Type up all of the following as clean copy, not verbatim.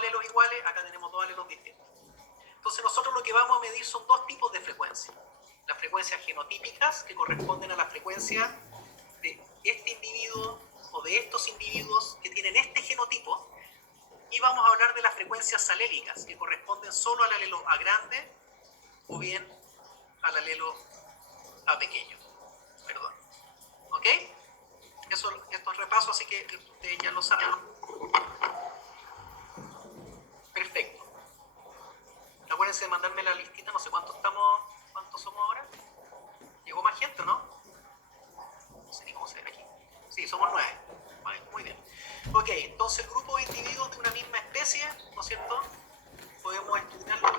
alelos iguales, acá tenemos dos alelos distintos. Entonces nosotros lo que vamos a medir son dos tipos de frecuencias. Las frecuencias genotípicas, que corresponden a la frecuencia de este individuo o de estos individuos que tienen este genotipo, y vamos a hablar de las frecuencias alélicas, que corresponden solo al alelo A grande o bien al alelo A pequeño. Perdón. ¿Ok? Esto es repaso, así que ustedes ya lo saben. Perfecto. Acuérdense de mandarme la listita, no sé cuántos somos ahora. ¿Llegó más gente o no? No sé ni cómo se ve aquí. Sí, somos 9. Muy bien. Ok, entonces el grupo de individuos de una misma especie, ¿no es cierto? Podemos estudiarlo,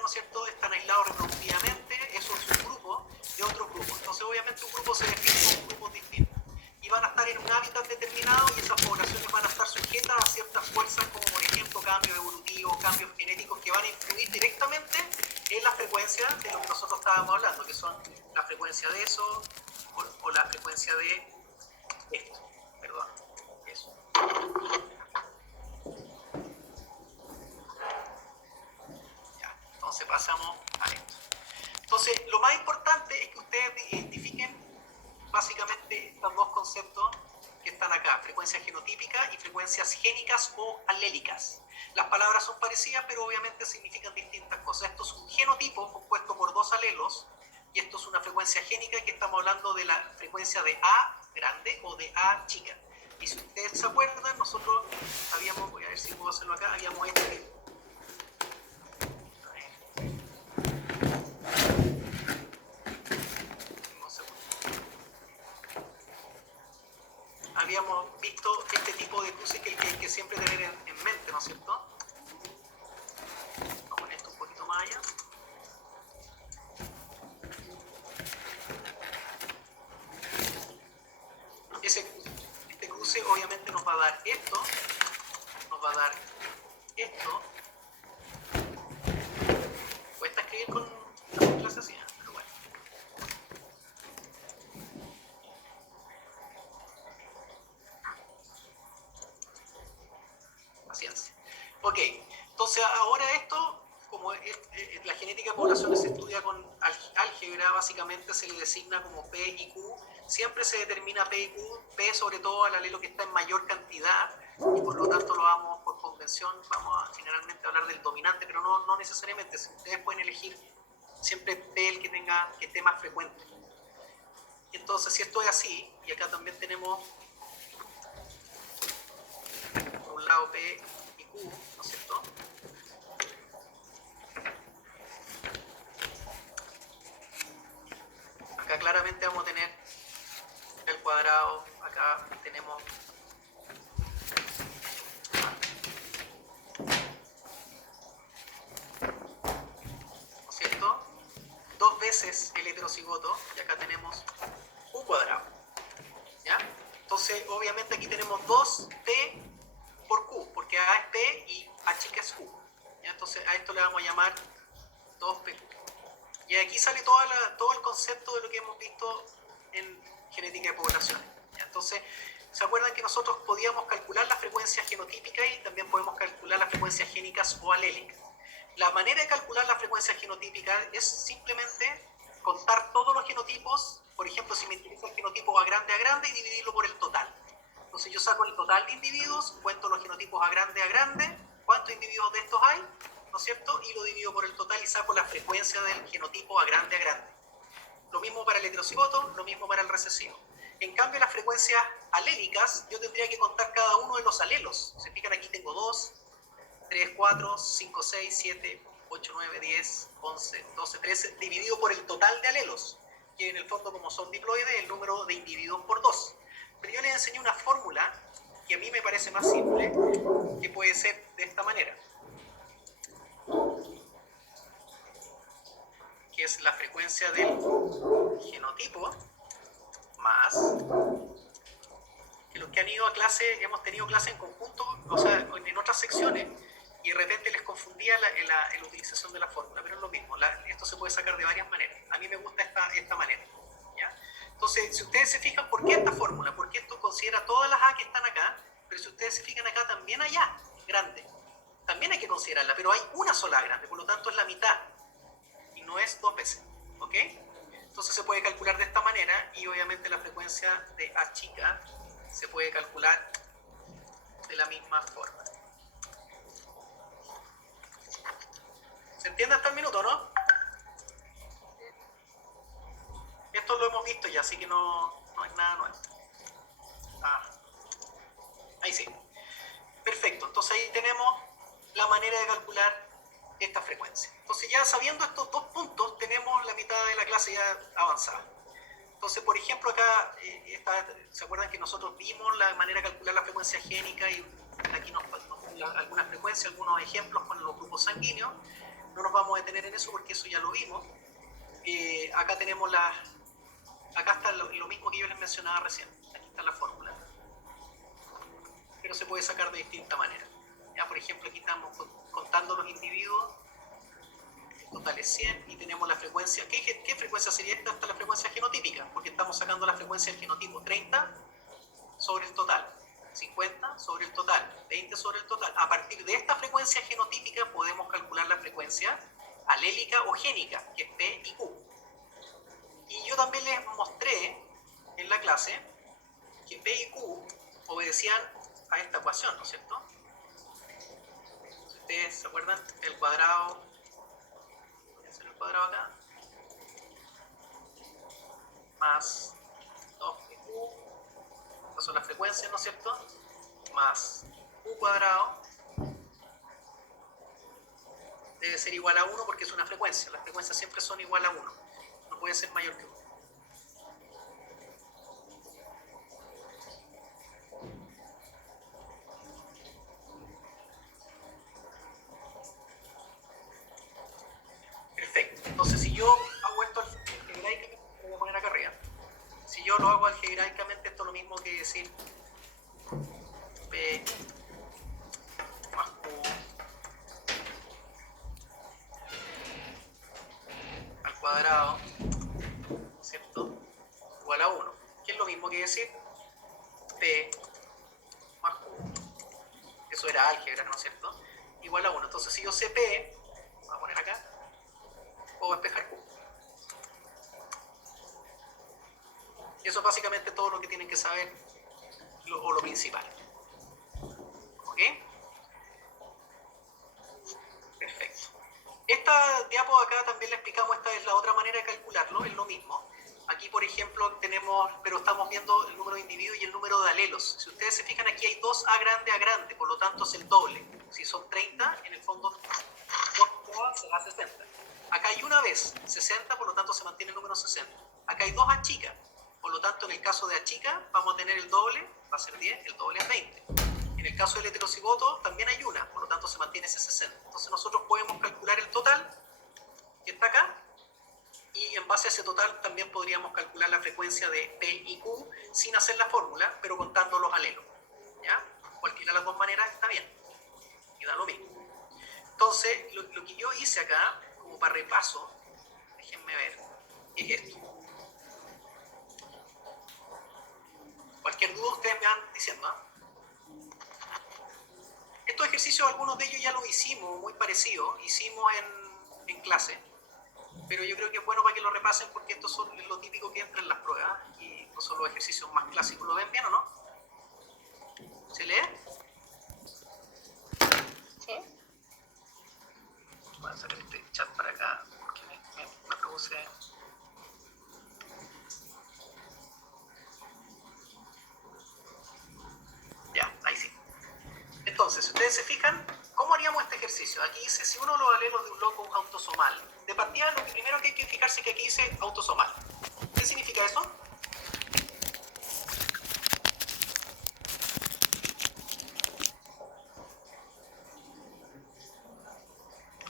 ¿no es cierto? Están aislados reproductivamente, eso es un grupo de otro grupo. Entonces obviamente un grupo se define como grupos distintos. Y van a estar en un hábitat determinado y esas poblaciones van a estar sujetas a ciertas fuerzas como por ejemplo cambios evolutivos, cambios genéticos que van a influir directamente en la frecuencia de lo que nosotros estábamos hablando, que son la frecuencia de eso o la frecuencia de esto. Perdón, eso. Ya, entonces pasamos a esto. Entonces lo más importante es que ustedes identifiquen básicamente estos dos conceptos que están acá, frecuencias genotípicas y frecuencias génicas o alélicas. Las palabras son parecidas, pero obviamente significan distintas cosas. Esto es un genotipo compuesto por dos alelos, y esto es una frecuencia génica, que estamos hablando de la frecuencia de A grande o de A chica. Y si ustedes se acuerdan, nosotros habíamos, voy a ver si puedo hacerlo acá, habíamos hecho habíamos visto este tipo de cruces que hay que siempre tener en mente, ¿no es cierto? Vamos a poner esto un poquito más allá. Este cruce obviamente nos va a dar esto, nos va a dar esto. Cuesta escribir con clase así, pero bueno. Paciencia. Ok, entonces ahora esto, como la genética de poblaciones se estudia con álgebra, básicamente se le designa como P y Q. Siempre se determina P y Q, P sobre todo al alelo que está en mayor cantidad, y por lo tanto lo vamos por convención, vamos a generalmente hablar del dominante, pero no necesariamente. Ustedes pueden elegir siempre P el que esté más frecuente. Entonces, si esto es así, y acá también tenemos por un lado P y Q, ¿no es cierto? Acá claramente vamos a tener el cuadrado, acá tenemos ¿no es cierto? Dos veces el heterocigoto, y acá tenemos U cuadrado. ¿Ya? Entonces, obviamente aquí tenemos 2P por Q, porque A es P y A chica es Q. ¿Ya? Entonces a esto le vamos a llamar 2PQ. Y aquí sale todo el concepto de lo que hemos visto en genética de poblaciones. ¿Ya? Entonces, ¿se acuerdan que nosotros podíamos calcular las frecuencias genotípicas y también podemos calcular las frecuencias génicas o alélicas? La manera de calcular las frecuencias genotípicas es simplemente contar todos los genotipos. Por ejemplo, si me interesa el genotipo A grande y dividirlo por el total. Entonces yo saco el total de individuos, cuento los genotipos A grande, cuántos individuos de estos hay, ¿no es cierto? Y lo divido por el total y saco la frecuencia del genotipo A grande. Lo mismo para el heterocigoto, lo mismo para el recesivo. En cambio, las frecuencias alélicas, yo tendría que contar cada uno de los alelos. Se fijan, aquí tengo 2, 3, 4, 5, 6, 7, 8, 9, 10, 11, 12, 13, dividido por el total de alelos, que en el fondo, como son diploides, el número de individuos por 2. Pero yo les enseñé una fórmula que a mí me parece más simple, que puede ser de esta manera, que es la frecuencia del genotipo más, que los que han ido a clase, hemos tenido clase en conjunto, o sea, en otras secciones, y de repente les confundía la utilización de la fórmula, pero es lo mismo, esto se puede sacar de varias maneras. A mí me gusta esta manera, ¿ya? Entonces, si ustedes se fijan, ¿por qué esta fórmula? Porque esto considera todas las A que están acá, pero si ustedes se fijan acá, también hay A grande. También hay que considerarla, pero hay una sola A grande, por lo tanto es la mitad. Y no es 2 veces, ¿ok? Entonces se puede calcular de esta manera y obviamente la frecuencia de A chica se puede calcular de la misma forma. ¿Se entiende hasta el minuto, no? Esto lo hemos visto ya, así que no es nada nuevo. Ahí sí. Perfecto, entonces ahí tenemos la manera de calcular esta frecuencia. Entonces ya sabiendo estos dos puntos, tenemos la mitad de la clase ya avanzada. Entonces, por ejemplo, acá, ¿se acuerdan que nosotros vimos la manera de calcular la frecuencia génica? Y aquí nos algunas frecuencias, algunos ejemplos con los grupos sanguíneos. No nos vamos a detener en eso porque eso ya lo vimos. Acá tenemos acá está lo mismo que yo les mencionaba recién. Aquí está la fórmula. Pero se puede sacar de distinta manera. Ya, por ejemplo, aquí estamos contando los individuos, el total es 100 y tenemos la frecuencia. ¿Qué frecuencia sería esta? Esta es la frecuencia genotípica, porque estamos sacando la frecuencia del genotipo. 30 sobre el total, 50 sobre el total, 20 sobre el total. A partir de esta frecuencia genotípica podemos calcular la frecuencia alélica o génica, que es P y Q. Y yo también les mostré en la clase que P y Q obedecían a esta ecuación, ¿no es cierto? Si ustedes se acuerdan, el cuadrado, voy a hacer el cuadrado acá, más 2pq, estas son las frecuencias, ¿no es cierto? Más q cuadrado, debe ser igual a 1 porque es una frecuencia, las frecuencias siempre son igual a 1, no puede ser mayor que 1. Perfecto, entonces si yo hago esto algebraicamente, lo voy a poner acá arriba. Si yo lo hago algebraicamente, esto es lo mismo que decir P más Q al cuadrado, ¿cierto? Igual a 1, que es lo mismo que decir P más Q, eso era álgebra, ¿no es cierto? Igual a 1, entonces si yo sé P, voy a poner acá, puedo despejar Q. Y eso es básicamente todo lo que tienen que saber, o lo principal. ¿Ok? Perfecto. Esta diapo acá también la explicamos, esta es la otra manera de calcularlo, es lo mismo. Aquí, por ejemplo, tenemos, pero estamos viendo el número de individuos y el número de alelos. Si ustedes se fijan, aquí hay 2 A grande, por lo tanto es el doble. Si son 30, en el fondo 2A será 60. Acá hay una vez 60, por lo tanto se mantiene el número 60. Acá hay 2 A chica, por lo tanto en el caso de A chica vamos a tener el doble, va a ser 10, el doble es 20. En el caso del heterocigoto también hay una, por lo tanto se mantiene ese 60. Entonces nosotros podemos calcular el total, que está acá, y en base a ese total también podríamos calcular la frecuencia de P y Q sin hacer la fórmula, pero contando los alelos. ¿Ya? Cualquiera de las dos maneras está bien, y da lo mismo. Entonces, lo que yo hice acá, como para repaso, déjenme ver, es esto. Cualquier duda ustedes me van diciendo, ¿eh? Estos ejercicios, algunos de ellos ya los hicimos, muy parecidos, hicimos en clase, pero yo creo que es bueno para que lo repasen porque estos son lo típico que entra en las pruebas y estos son los ejercicios más clásicos. ¿Lo ven bien o no? ¿Se lee? Sí. Voy a hacer este chat para acá porque me produce... Ya, ahí sí. Entonces, si ustedes se fijan, ¿cómo haríamos este ejercicio? Aquí dice, si uno de los alelos de un loco es autosomal. De partida, lo primero que hay que fijarse es que aquí dice autosomal. ¿Qué significa eso?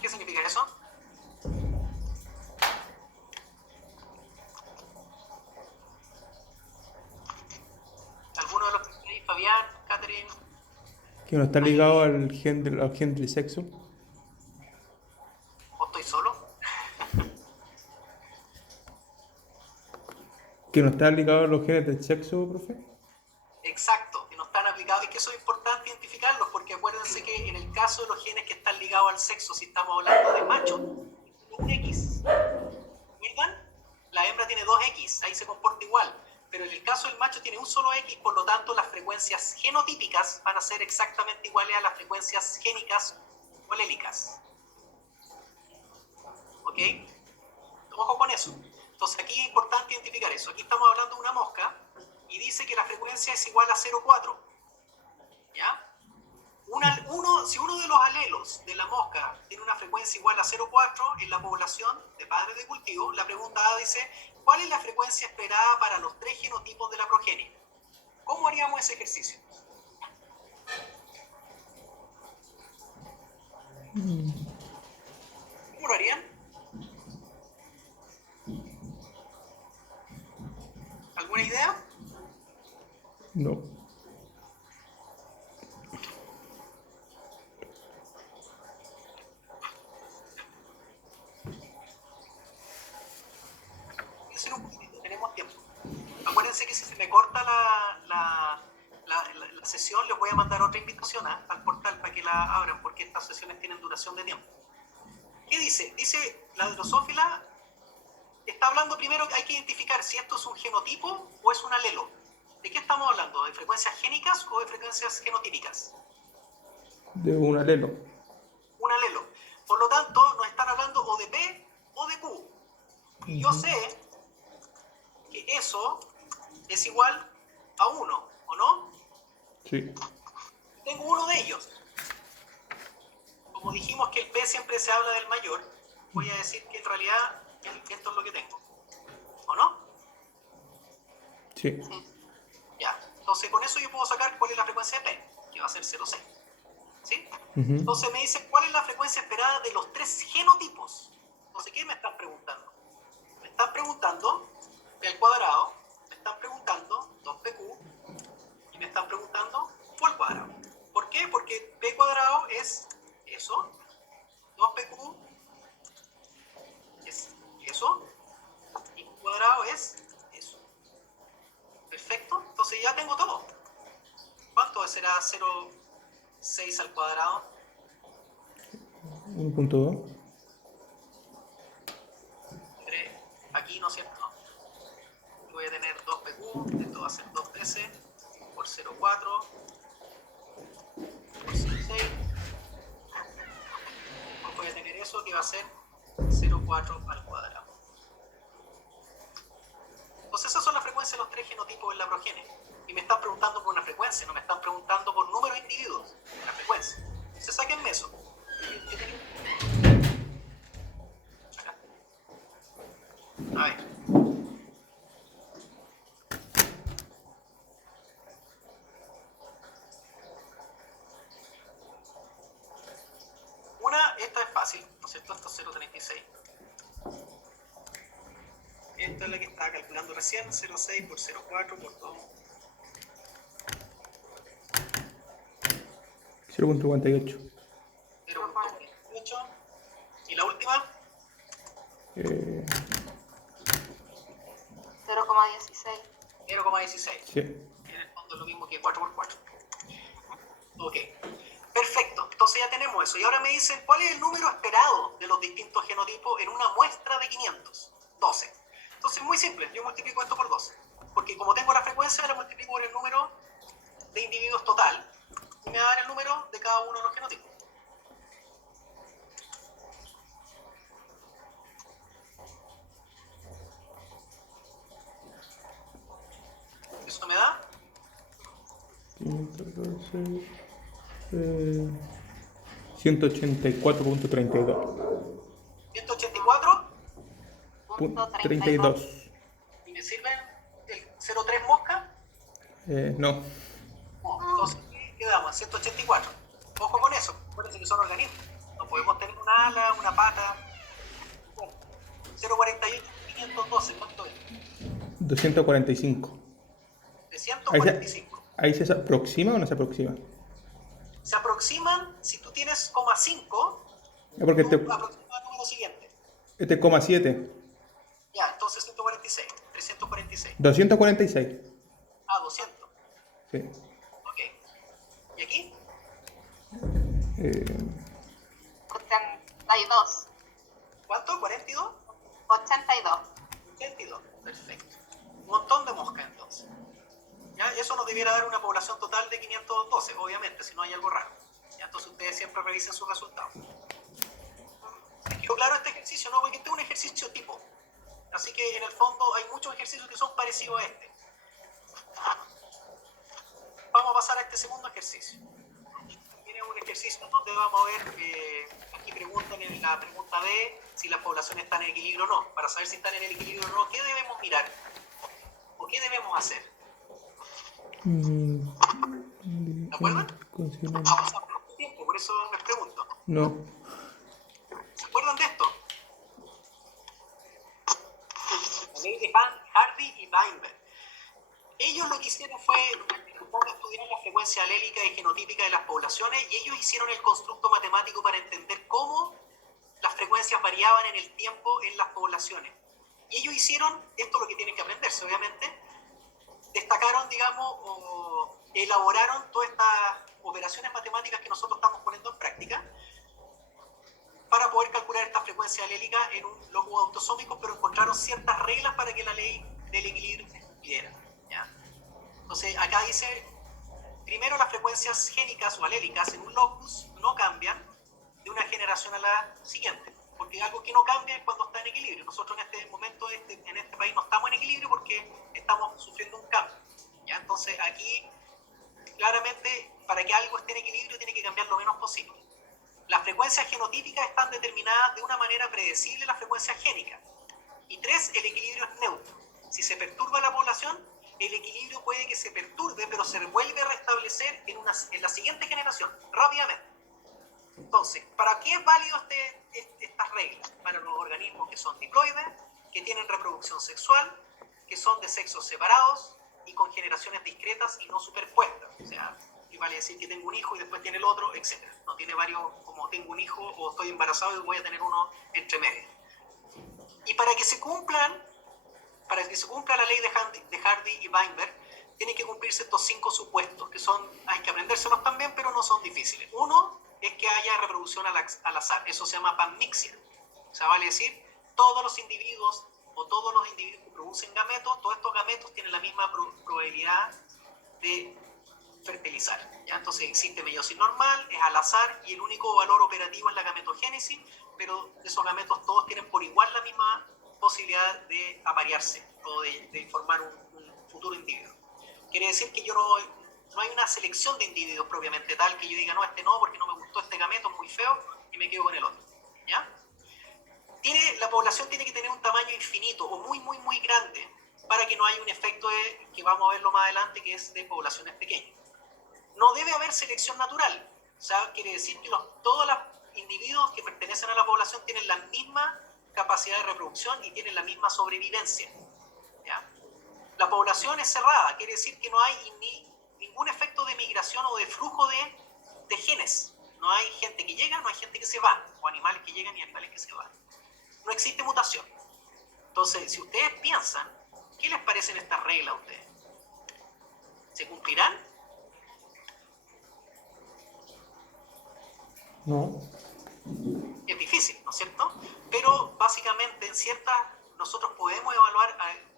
¿Qué significa eso? ¿Alguno de los que ustedes, Fabián, Catherine? Que no está ligado al género y sexo. ¿O estoy solo? Que no está ligado a los genes del sexo, profe. Exacto, que no están aplicados. Es que eso es importante identificarlos, porque acuérdense que en el caso de los genes que están ligados al sexo, si estamos hablando de macho, un X. ¿Recuerdan? La hembra tiene 2X, ahí se comporta igual. Pero en el caso del macho tiene un solo X, por lo tanto las frecuencias genotípicas van a ser exactamente iguales a las frecuencias génicas o alélicas. ¿Ok? Ojo con eso. Entonces aquí es importante identificar eso. Aquí estamos hablando de una mosca y dice que la frecuencia es igual a 0,4. ¿Ya? Si uno de los alelos de la mosca tiene una frecuencia igual a 0,4 en la población de padres de cultivo, la pregunta A dice, ¿cuál es la frecuencia esperada para los 3 genotipos de la progenie? ¿Cómo haríamos ese ejercicio? ¿Cómo lo harían? ¿Alguna idea? No. Piensen un poquitito, tenemos tiempo. Acuérdense que si se me corta la sesión, les voy a mandar otra invitación al portal para que la abran, porque estas sesiones tienen duración de tiempo. ¿Qué dice? Dice la drosófila, está hablando primero que hay que identificar si esto es un genotipo o es un alelo. ¿De qué estamos hablando? ¿De frecuencias génicas o de frecuencias genotípicas? De un alelo. Un alelo. Por lo tanto, nos están hablando o de P o de Q. Y yo sé que eso es igual a 1, ¿o no? Sí. Tengo uno de ellos. Como dijimos que el P siempre se habla del mayor, voy a decir que en realidad esto es lo que tengo. ¿O no? Sí. Ya. Entonces con eso yo puedo sacar cuál es la frecuencia de P, que va a ser 0,6. ¿Sí? Entonces me dicen cuál es la frecuencia esperada de los 3 genotipos. Entonces, ¿qué me están preguntando? Me están preguntando P al cuadrado, me están preguntando 2PQ y me están preguntando Q al cuadrado. ¿Por qué? Porque P cuadrado es eso, 2PQ es eso y Q cuadrado es eso. Perfecto, entonces ya tengo todo. ¿Cuánto será 0,6 al cuadrado? 1.2. Aquí, ¿no es cierto? Voy a tener 2PQ, esto va a ser 213 por 0,4 por 0,6. Pues voy a tener eso que va a ser 0,4 al cuadrado. Entonces esas son las frecuencias de los 3 genotipos en la progenie. Y me están preguntando por una frecuencia, no me están preguntando por número de individuos, una frecuencia. Entonces sáquenme eso. Acá. A ver. Esta es fácil, ¿no es cierto? Esto es 0,36. Esta es la que estaba calculando recién, 0,6 por 0,4 por 2. 0.58. 0,58. ¿Y la última? 0,16. 0,16. Sí. En el fondo es lo mismo que 4 por 4. Ok. Perfecto. Entonces ya tenemos eso. Y ahora me dicen, ¿cuál es el número esperado de los distintos genotipos en una muestra de 500? 12. Entonces, muy simple. Yo multiplico esto por 12. Porque como tengo la frecuencia, la multiplico por el número de individuos total. Y me va a dar el número de cada uno de los genotipos. Eso me da 184.32. 184. ¿Y me sirven el 0,3 mosca? No. No. Entonces, ¿qué quedamos? 184. Ojo con eso. Acuérdense que son organismos. No podemos tener una ala, una pata. Bueno, 0,48, 512. ¿Cuánto es? 245. 345. ¿Ahí se aproxima o no se aproxima? Se aproximan si tú tienes 0,5. Porque tú aproximas al número siguiente. este es 0,7. Ya, entonces 146. 345. 246? 246. Ah, 200. Sí. Ok. ¿Y aquí? 82. ¿Cuánto? ¿42? 82. 82. Perfecto. Un montón de moscas entonces. ¿Ya? Eso nos debiera dar una población total de 512, obviamente, si no hay algo raro. ¿Ya? Entonces ustedes siempre revisen sus resultados. ¿Les quedó claro este ejercicio? No, porque este es un ejercicio tipo. Así que en el fondo hay muchos ejercicios que son parecidos a este. Vamos a pasar a este segundo ejercicio. Tiene un ejercicio donde vamos a ver, aquí preguntan en la pregunta B si las poblaciones están en equilibrio o no. Para saber si están en el equilibrio o no, ¿qué debemos mirar? ¿O qué debemos hacer? ¿De acuerdo? Ha pasado mucho tiempo, por eso les pregunto. No. ¿Se acuerdan de esto? La ley de Hardy y Weinberg. Ellos lo que hicieron fue estudiar la frecuencia alélica y genotípica de las poblaciones y ellos hicieron el constructo matemático para entender cómo las frecuencias variaban en el tiempo en las poblaciones. Y ellos hicieron, esto es lo que tienen que aprenderse obviamente, destacaron, digamos, o elaboraron todas estas operaciones matemáticas que nosotros estamos poniendo en práctica para poder calcular esta frecuencia alélica en un locus autosómico, pero encontraron ciertas reglas para que la ley del equilibrio se cumpliera. ¿Ya? Entonces, acá dice, primero las frecuencias génicas o alélicas en un locus no cambian de una generación a la siguiente, porque algo que no cambia es cuando está en equilibrio. Nosotros en este momento, en este país, no estamos en equilibrio porque estamos sufriendo un cambio. ¿Ya? Entonces, aquí, claramente, para que algo esté en equilibrio, tiene que cambiar lo menos posible. Las frecuencias genotípicas están determinadas de una manera predecible, las frecuencias génicas. Y 3, el equilibrio es neutro. Si se perturba la población, el equilibrio puede que se perturbe, pero se vuelve a restablecer en la siguiente generación, rápidamente. Entonces, ¿para qué es válido estas reglas? Para los organismos que son diploides, que tienen reproducción sexual, que son de sexos separados y con generaciones discretas y no superpuestas. O sea, y vale decir que tengo un hijo y después tiene el otro, etc. No tiene varios, como tengo un hijo o estoy embarazado y voy a tener uno entre medio. Y para que se cumpla la ley de Hardy y Weinberg, tienen que cumplirse estos 5 supuestos, que son, hay que aprendérselos también, pero no son difíciles. Uno es que haya reproducción al azar, eso se llama panmixia. O sea, vale decir, todos los individuos o todos los individuos que producen gametos, todos estos gametos tienen la misma probabilidad de fertilizar. ¿Ya? Entonces existe meiosis normal, es al azar y el único valor operativo es la gametogénesis, pero esos gametos todos tienen por igual la misma posibilidad de aparearse o de formar un futuro individuo. Quiere decir que no hay una selección de individuos propiamente tal que yo diga, no, este no, porque no me gustó este gameto, es muy feo, y me quedo con el otro. ¿Ya? La población tiene que tener un tamaño infinito o muy, muy, muy grande para que no haya un efecto que vamos a verlo más adelante, que es de poblaciones pequeñas. No debe haber selección natural. O sea, quiere decir que todos los individuos que pertenecen a la población tienen la misma capacidad de reproducción y tienen la misma sobrevivencia. ¿Ya? La población es cerrada, quiere decir que no hay ningún efecto de migración o de flujo de genes. No hay gente que llega, no hay gente que se va, o animales que llegan y animales que se van. No existe mutación. Entonces, si ustedes piensan, ¿qué les parecen estas reglas a ustedes? ¿Se cumplirán? No. Es difícil, ¿no es cierto? Pero básicamente nosotros podemos evaluar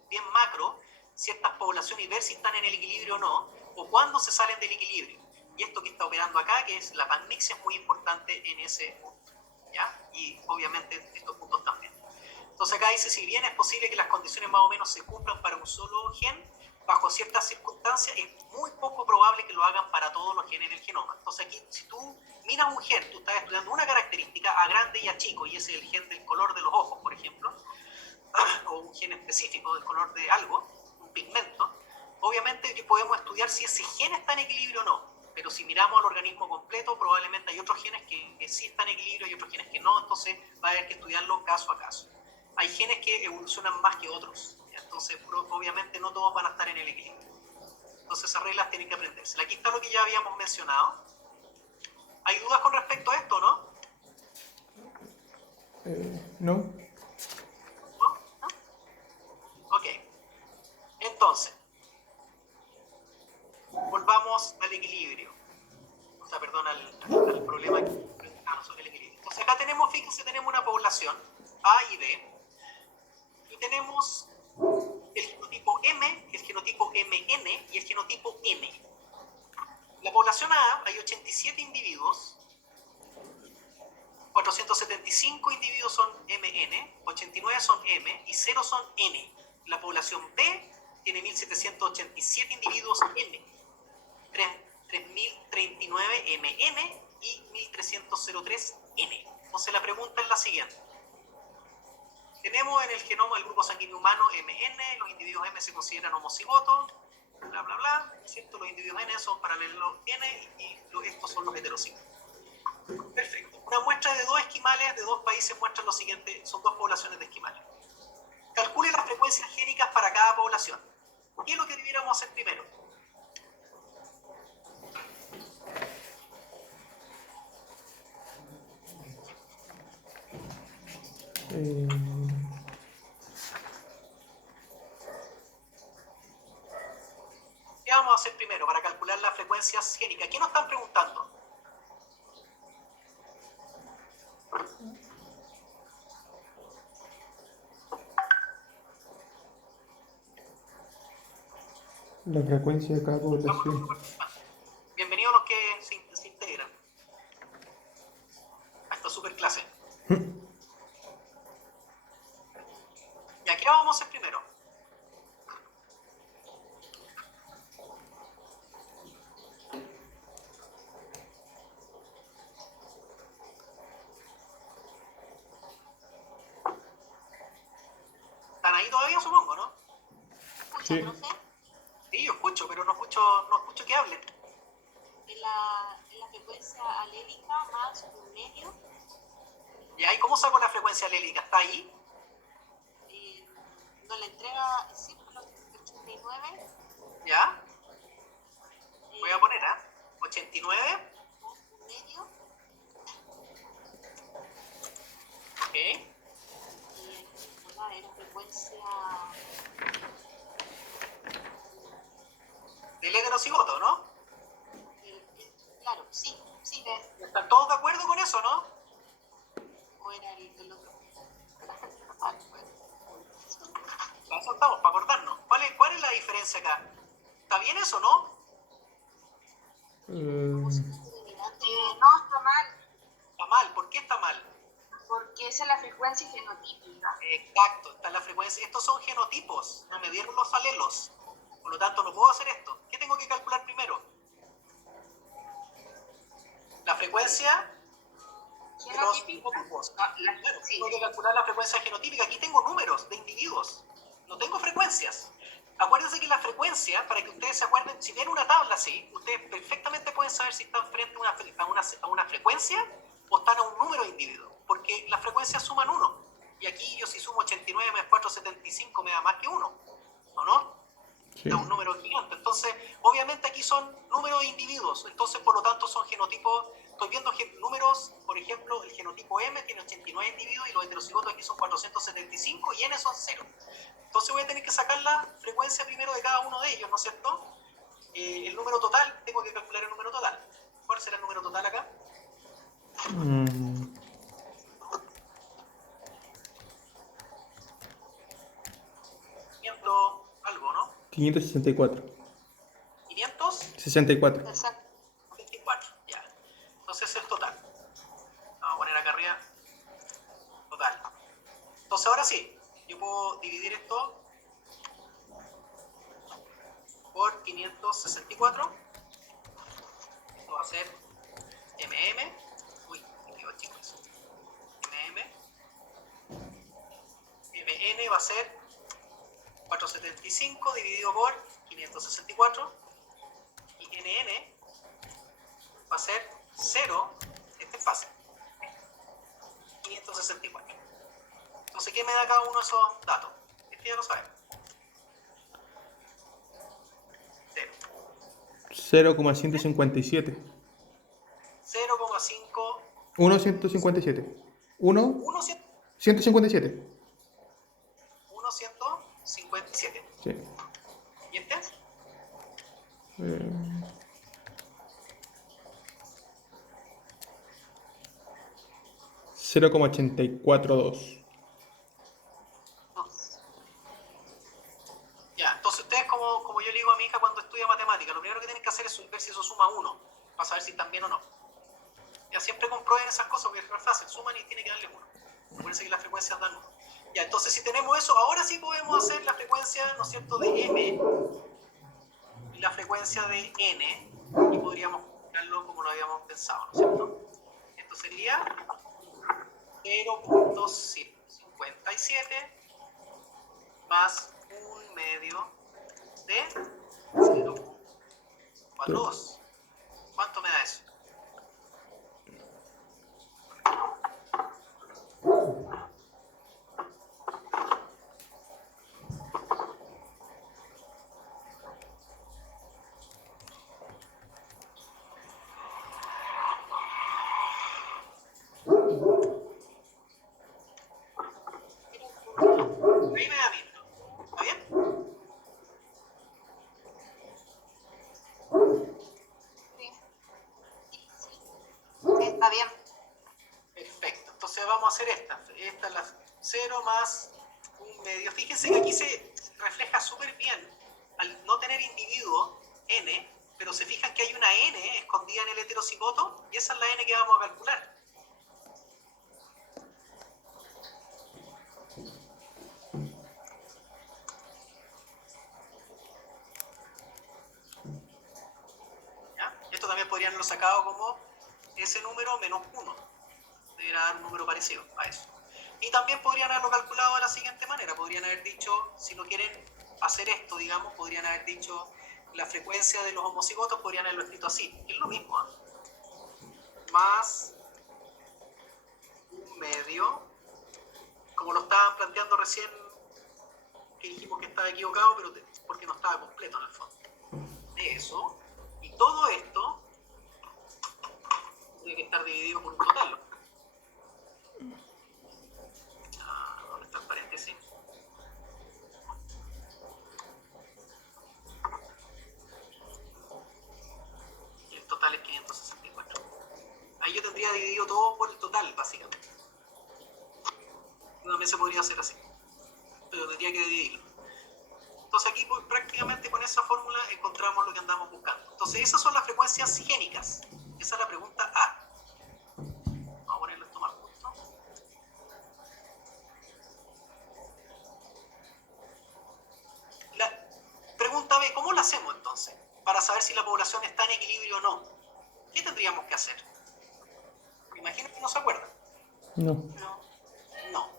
bien macro ciertas poblaciones y ver si están en el equilibrio o no, o cuándo se salen del equilibrio. Y esto que está operando acá, que es la panmixia, es muy importante en ese punto. ¿Ya? Y obviamente estos puntos también. Entonces acá dice, si bien es posible que las condiciones más o menos se cumplan para un solo gen, bajo ciertas circunstancias es muy poco probable que lo hagan para todos los genes en el genoma. Entonces aquí, si tú miras un gen, tú estás estudiando una característica a grande y a chico, y ese es el gen del color de los ojos, por ejemplo, o un gen específico del color de algo, un pigmento, obviamente que podemos estudiar si ese gen está en equilibrio o no. Pero si miramos al organismo completo, probablemente hay otros genes que sí están en equilibrio y otros genes que no, entonces va a haber que estudiarlo caso a caso. Hay genes que evolucionan más que otros, entonces obviamente no todos van a estar en el equilibrio. Entonces esas reglas tienen que aprenderse. Aquí está lo que ya habíamos mencionado. ¿Hay dudas con respecto a esto, no? No. ¿No? ¿No? Ok. Entonces, volvamos al equilibrio. O sea, perdón, al problema que presentamos sobre el equilibrio. Entonces, acá tenemos, fíjense, tenemos una población A y B. Y tenemos el genotipo M, el genotipo MN y el genotipo N. La población A hay 87 individuos, 475 individuos son MN, 89 son M y 0 son N. La población B tiene 1787 individuos N, 3039 MN y 1303 N. Entonces la pregunta es la siguiente. Tenemos en el genoma del grupo sanguíneo humano MN, los individuos M se consideran homocigotos, bla bla bla, ¿cierto? Los individuos N son paralelos N y estos son los heterocigotos. Perfecto. Una muestra de dos esquimales de dos países muestra lo siguiente, son dos poblaciones de esquimales. Calcule las frecuencias génicas para cada población. ¿Qué es lo que debiéramos hacer primero? ¿Qué vamos a hacer primero para calcular las frecuencias génicas? ¿Qué nos están preguntando? La frecuencia de cada población. Bienvenidos los que se integran a esta super clase. ¿Y a qué vamos a hacer primero? ¿Están ahí todavía, supongo, no? Sí. Sí, yo escucho, pero no escucho que hablen. En la frecuencia alélica más un medio, ¿Y cómo saco la frecuencia alélica? ¿Está ahí? nos la entrega el círculo 89. ¿Ya? Voy a poner, 89. Un medio, Ok. y la frecuencia Del heterocigoto, ¿no? claro, sí, ¿Están todos de acuerdo con eso, no? o era el otro. Para eso estamos, para acordarnos. ¿Cuál es la diferencia acá? ¿Está bien eso, no? No, está mal, Está mal. ¿Por qué está mal? porque esa es la frecuencia genotípica. Exacto, está la frecuencia. Estos son genotipos, no me dieron los alelos. Por lo tanto, no puedo hacer esto. ¿Qué tengo que calcular primero? La frecuencia de los genotipos. Claro, tengo que calcular la frecuencia genotípica. Aquí tengo números de individuos. No tengo frecuencias. Acuérdense que la frecuencia, para que ustedes se acuerden, si ven una tabla así, ustedes perfectamente pueden saber si están frente a una frecuencia o están a un número de individuos. Porque las frecuencias suman 1. Y aquí yo si sumo 89 más 475 me da más que 1. ¿O no? Sí. Da un número gigante. Entonces, obviamente aquí son números de individuos. Entonces, por lo tanto, son genotipos. Estoy viendo números, por ejemplo, el genotipo M tiene 89 individuos y los heterocigotos aquí son 475 y N son 0. Entonces voy a tener que sacar la frecuencia primero de cada uno de ellos, ¿no es cierto? El número total, tengo que calcular el número total. ¿Cuál será el número total acá? Algo, ¿no? 564. 564, 64. ya. Entonces es el total. Vamos a poner acá arriba. Total. Entonces ahora sí, yo puedo dividir esto por 564. Esto va a ser MM. Uy, me quedo chico eso. MM. MN va a ser 475 dividido por 564. Y NN va a ser 0. Este es fácil. 564. Entonces, ¿qué me da cada uno de esos datos? Este ya lo saben. 0. 0,157. 0,5. 1,157. 1, 157. 1,157. Sí. 0,842. Ya, entonces ustedes, como yo le digo a mi hija cuando estudia matemática, lo primero que tienen que hacer es ver si eso suma 1, para saber si están bien o no. Ya siempre comprueben esas cosas porque es fácil, suman y tiene que darle 1. Acuérdense que las frecuencias dan 1. Ya, entonces si tenemos eso, ahora sí podemos hacer la frecuencia, ¿no es cierto?, de m y la frecuencia de n, y podríamos calcularlo como lo habíamos pensado, ¿no es cierto? Esto sería 0.57 más 1/2 de 0.42. ¿Cuánto me da eso? Ahí me da 1000. ¿Está bien? Sí, está bien. Perfecto. Entonces vamos a hacer esta. Esta es la 0 más 1/2. Fíjense que aquí se refleja súper bien al no tener individuo n, pero se fijan que hay una n escondida en el heterocigoto y esa es la n que vamos a calcular. ¿Ya? Esto también podrían haberlo sacado como ese número menos 1. Debería dar un número parecido a eso. Y también podrían haberlo calculado de la siguiente manera. Podrían haber dicho, si no quieren hacer esto, digamos, podrían haber dicho la frecuencia de los homocigotos, podrían haberlo escrito así, que es lo mismo, ¿eh? Más 1/2, como lo estaban planteando recién, que dijimos que estaba equivocado, pero porque no estaba completo en el fondo. De eso, y todo esto tiene que estar dividido por un total. ¿Dónde está el paréntesis? Y el total es 564. Ahí yo tendría dividido todo por el total, básicamente. También se podría hacer así, pero tendría que dividirlo. Entonces aquí pues, prácticamente con esa fórmula encontramos lo que andamos buscando. Entonces esas son las frecuencias génicas. Esa es la pregunta A. Vamos a ponerlo esto más justo. La pregunta B, ¿cómo la hacemos entonces? Para saber si la población está en equilibrio o no. ¿Qué tendríamos que hacer? Me imagino que no se acuerdan. No. No.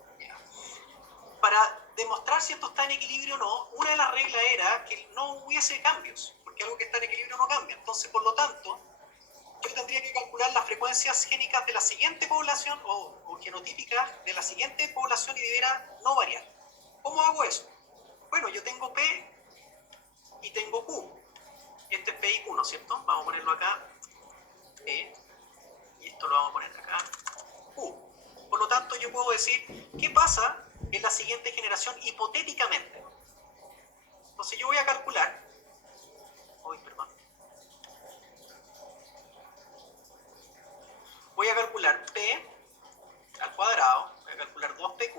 Para demostrar si esto está en equilibrio o no, una de las reglas era que no hubiese cambios, porque algo que está en equilibrio no cambia. Entonces, por lo tanto, yo tendría que calcular las frecuencias génicas de la siguiente población o genotípicas de la siguiente población y debiera no variar. ¿Cómo hago eso? Bueno, yo tengo P y tengo Q. Esto es P y Q, ¿no es cierto? Vamos a ponerlo acá, P, y esto lo vamos a poner acá, Q. Por lo tanto, yo puedo decir, ¿qué pasa en la siguiente generación hipotéticamente? Entonces yo voy a calcular, voy a calcular P al cuadrado, voy a calcular 2PQ,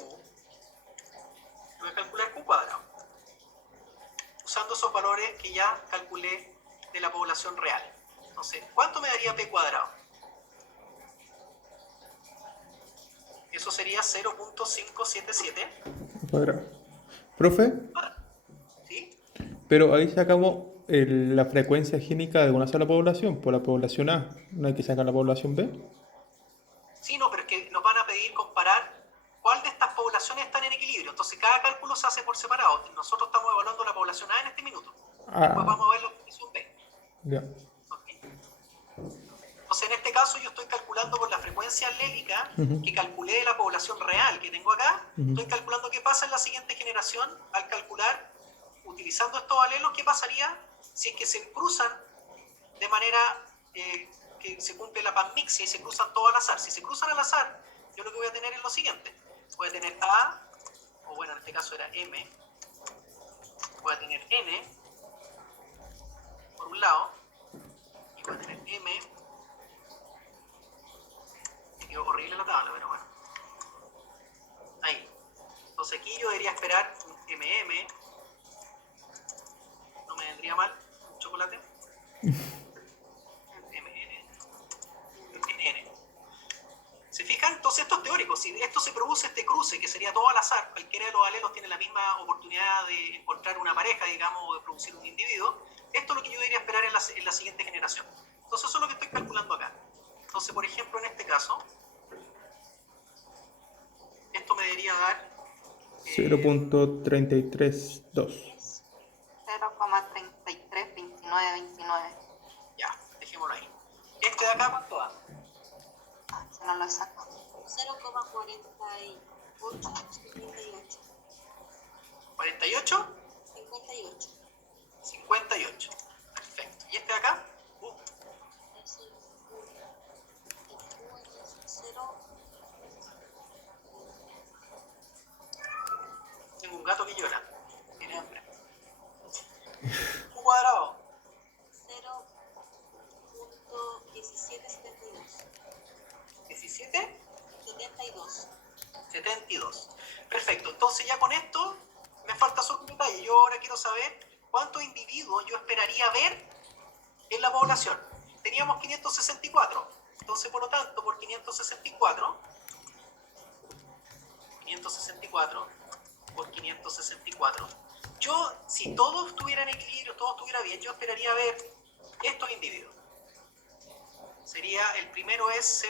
y voy a calcular Q cuadrado, usando esos valores que ya calculé de la población real. Entonces, ¿cuánto me daría P cuadrado? Eso sería 0.577. Cuadrado. ¿Profe? ¿Sí? Pero ahí sacamos la frecuencia génica de una sola población, por la población A. No hay que sacar la población B. Sí, no, pero es que nos van a pedir comparar cuál de estas poblaciones están en equilibrio. Entonces, cada cálculo se hace por separado. Nosotros estamos evaluando la población A en este minuto. Después vamos a ver la población B. Ya. ¿Okay? Entonces, en este caso, yo estoy calculando con la frecuencia alélica que calculé de la población real que tengo acá. Estoy calculando qué pasa en la siguiente generación al calcular, utilizando estos alelos, qué pasaría si es que se cruzan de manera que se cumple la panmixia y se cruzan todo al azar. Si se cruzan al azar, yo lo que voy a tener es lo siguiente. Voy a tener A, o bueno, en este caso era M, voy a tener N, por un lado y voy a tener m. Me quedó horrible la tabla, pero bueno. Ahí. Entonces aquí yo debería esperar un mm. No me vendría mal un chocolate. mn. nn. ¿Se fijan? Entonces esto es teórico. Si esto se produce este cruce, que sería todo al azar, cualquiera de los alelos tiene la misma oportunidad de encontrar una pareja, digamos, o de producir un individuo, esto es lo que yo debería esperar en la siguiente generación. Entonces eso es lo que estoy calculando acá. Entonces, por ejemplo, en este caso, esto me debería dar 0.332. 0,332929. ya, dejémoslo ahí. Este de acá, ¿cuánto da? Se no lo saco. 0,4858. 48, 58. 58. Perfecto. ¿Y este de acá? Es el es 0. Tengo un gato que llora. Tiene hambre. Un cuadrado. 0,1772. 17, 72. 72. Perfecto. Entonces ya con esto me falta solo un detalle. Yo ahora quiero saber cuántos individuos yo esperaría ver en la población. Teníamos 564. Entonces, por lo tanto, por 564 por 564, yo, si todos estuvieran en equilibrio, todo estuviera bien, yo esperaría ver estos individuos. Sería, el primero es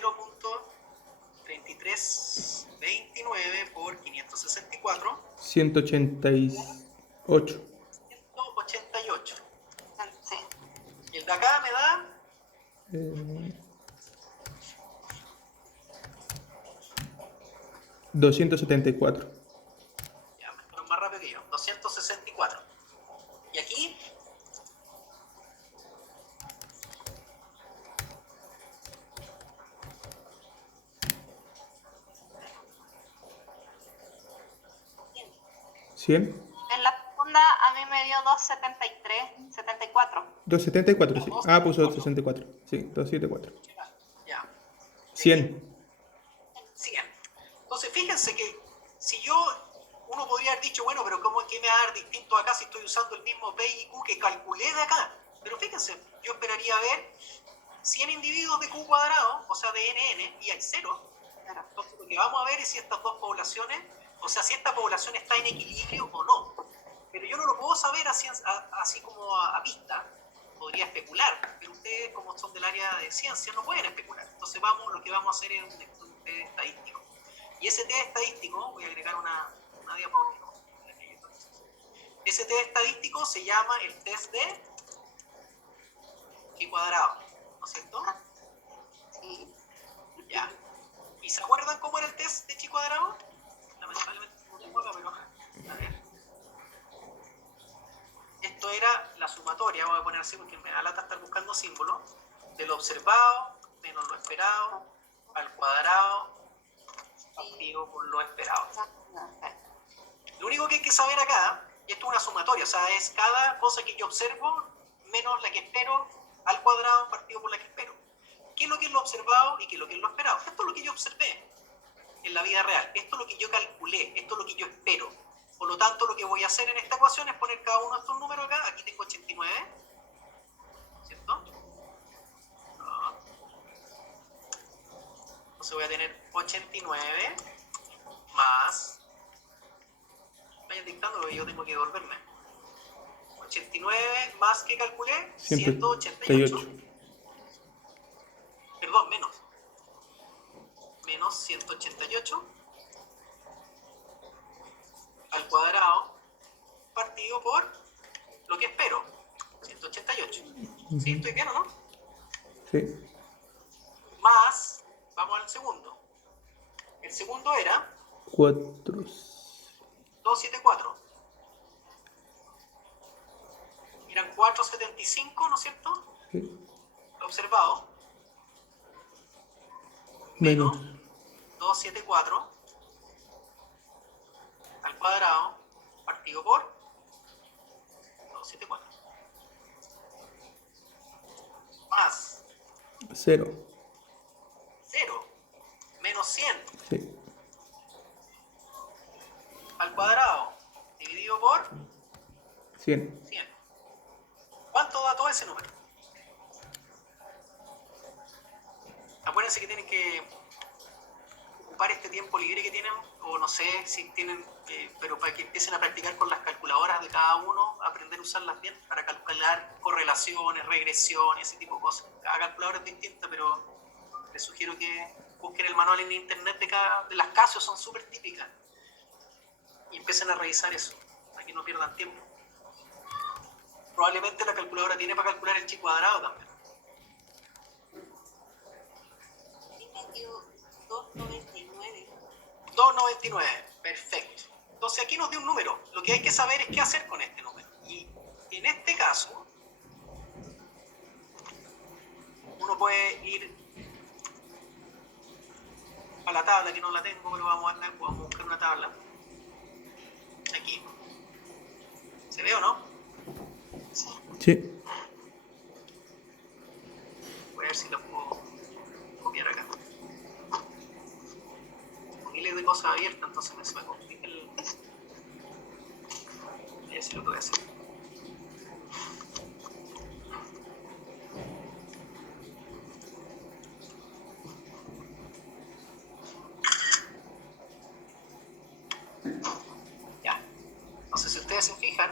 0.3329 por 564, 188. 188. Sí. Y el de acá me da 274. ya, pero más rápido que yo, 264. Y aquí, ¿100? En la segunda a mí me dio 273, 74. 274, sí. Ah, puso 264. Sí, 274. ya, 100. 100. Entonces, fíjense que si uno podría haber dicho, bueno, pero ¿cómo es que me va a dar distinto acá si estoy usando el mismo P y Q que calculé de acá? Pero fíjense, yo esperaría ver 100 individuos de Q cuadrado, o sea, de NN, y hay 0. Entonces, lo que vamos a ver es si estas dos poblaciones, o sea, si esta población está en equilibrio o no. Pero yo no lo puedo saber así como a vista. Podría especular, pero ustedes, como son del área de ciencia, no pueden especular. Entonces lo que vamos a hacer es un test estadístico. Y ese test estadístico, voy a agregar una diapositiva. Ese test estadístico se llama el test de chi cuadrado, ¿no es cierto? Sí. Ya. ¿Y se acuerdan cómo era el test de chi cuadrado? Lamentablemente no tengo acá, pero a ver. Esto era la sumatoria, voy a poner así porque me da lata estar buscando símbolos, de lo observado menos lo esperado al cuadrado partido por lo esperado. Lo único que hay que saber acá, y esto es una sumatoria, o sea, es cada cosa que yo observo menos la que espero al cuadrado partido por la que espero. ¿Qué es lo que es lo observado y qué es lo que es lo esperado? Esto es lo que yo observé en la vida real, esto es lo que yo calculé, esto es lo que yo espero. Por lo tanto, lo que voy a hacer en esta ecuación es poner cada uno de estos números acá. Aquí tengo 89, ¿cierto? No. Entonces voy a tener 89 más... Vayan dictando porque yo tengo que devolverme. 89 más, ¿qué calculé? 188. Perdón, menos. Menos 188 al cuadrado partido por lo que espero, 188. ¿Sí? ¿Estoy bien o no? Sí. Más, vamos al segundo. El segundo era 274. Eran 475, ¿no es cierto? Sí. Observado. Menos. 274 al cuadrado partido por 274. 0. 0. Menos 100 Sí. al cuadrado dividido por 100. 100. ¿Cuánto da todo ese número? Acuérdense que tienen que ocupar este tiempo libre que tienen, o no sé si tienen, pero para que empiecen a practicar con las calculadoras de cada uno, aprender a usarlas bien para calcular correlaciones, regresiones, ese tipo de cosas. Cada calculadora es distinta, pero les sugiero que busquen el manual en internet de las Casio, son súper típicas, y empiecen a revisar eso, para que no pierdan tiempo. Probablemente la calculadora tiene para calcular el chi cuadrado también. Dime dio 2,99. 2,99, perfecto. Entonces aquí nos dio un número. Lo que hay que saber es qué hacer con este número. Y en este caso, uno puede ir a la tabla, que no la tengo, pero vamos a buscar una tabla. Aquí. ¿Se ve o no? Sí. Voy a ver si lo puedo copiar acá. Miles de cosas abiertas, entonces se me complica el... Voy a ver si lo puedo hacer. Ya. Entonces, si ustedes se fijan,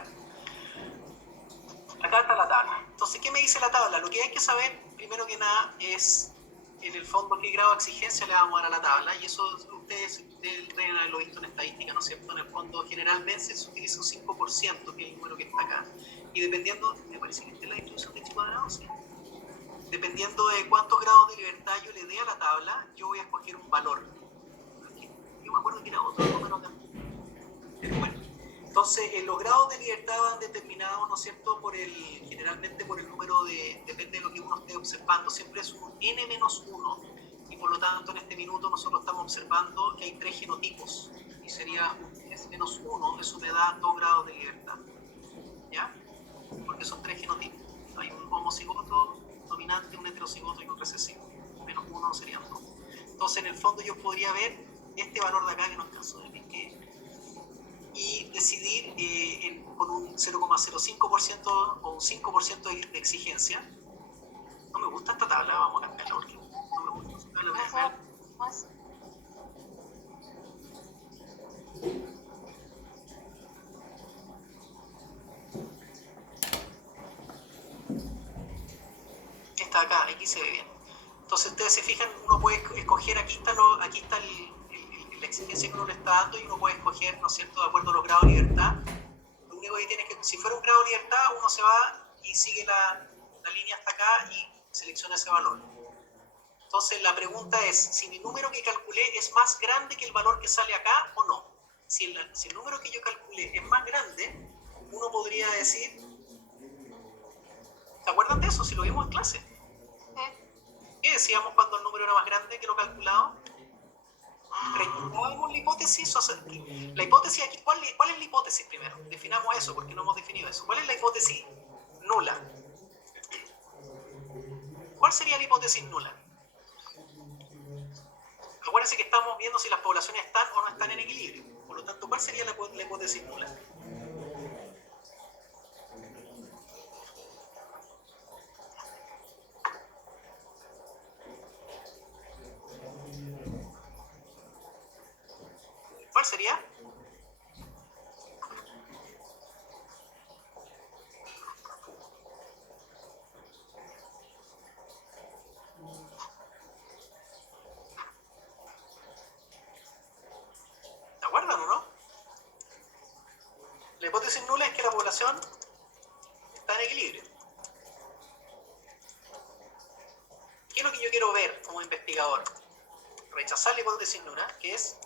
acá está la tabla. Entonces, ¿qué me dice la tabla? Lo que hay que saber, primero que nada, es en el fondo qué grado de exigencia le vamos a dar a la tabla, y eso ustedes deben haberlo visto en estadística, ¿no es cierto? En el fondo, generalmente se utiliza un 5%, que es el número que está acá, y dependiendo, me parece que esta es la distribución de chi cuadrado, ¿sí? Dependiendo de cuántos grados de libertad yo le dé a la tabla, yo voy a escoger un valor. Yo me acuerdo que era otro número acá. Bueno, entonces los grados de libertad van determinados, ¿no es cierto?, generalmente por el número depende de lo que uno esté observando, siempre es un n-1, y por lo tanto en este minuto nosotros estamos observando que hay 3 genotipos, y sería un s-1, eso me da 2 grados de libertad, ¿ya? Porque son 3 genotipos, hay un homocigoto dominante, un heterocigoto y un recesivo, menos 1 serían 2. Entonces en el fondo yo podría ver este valor de acá que no alcanzo de ver qué, y decidir con un 0,05% o un 5% de exigencia. No me gusta esta tabla, vamos a cambiarla porque no me gusta esta tabla. Mejor, más. Esta de acá, aquí se ve bien. Entonces ustedes se fijan, uno puede escoger, aquí está la exigencia que uno le está dando, y uno puede escoger, ¿no es cierto?, de acuerdo a los grados de libertad. Lo único que tienes que, si fuera un grado de libertad, uno se va y sigue la línea hasta acá y selecciona ese valor. Entonces la pregunta es, si mi número que calculé es más grande que el valor que sale acá o no. Si el número que yo calculé es más grande, uno podría decir, ¿se acuerdan de eso? Si lo vimos en clase. ¿Qué decíamos cuando el número era más grande que lo calculado? Rechazamos la hipótesis. O sea, la hipótesis aquí, ¿cuál es la hipótesis primero? Definamos eso, porque no hemos definido eso. ¿Cuál es la hipótesis nula? ¿Cuál sería la hipótesis nula? Acuérdense que estamos viendo si las poblaciones están o no están en equilibrio. Por lo tanto, ¿cuál sería la hipótesis nula? ¿Cuál sería? ¿Se acuerdan o no? La hipótesis nula es que la población está en equilibrio. ¿Qué es lo que yo quiero ver como investigador? Rechazar la hipótesis nula, que es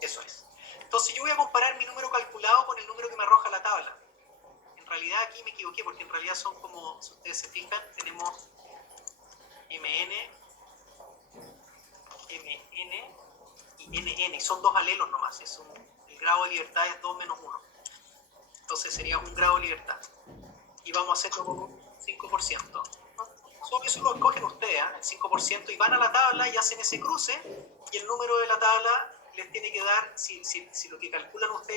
eso es. Entonces yo voy a comparar mi número calculado con el número que me arroja la tabla. En realidad aquí me equivoqué, porque en realidad son como, si ustedes se fijan, tenemos MN y NN, y son 2 alelos nomás. El grado de libertad es 2 menos 1. Entonces sería 1 grado de libertad. Y vamos a hacerlo con 5%. Solo eso lo escogen ustedes, el 5%, y van a la tabla y hacen ese cruce, y el número de la tabla les tiene que dar, si lo que calculan ustedes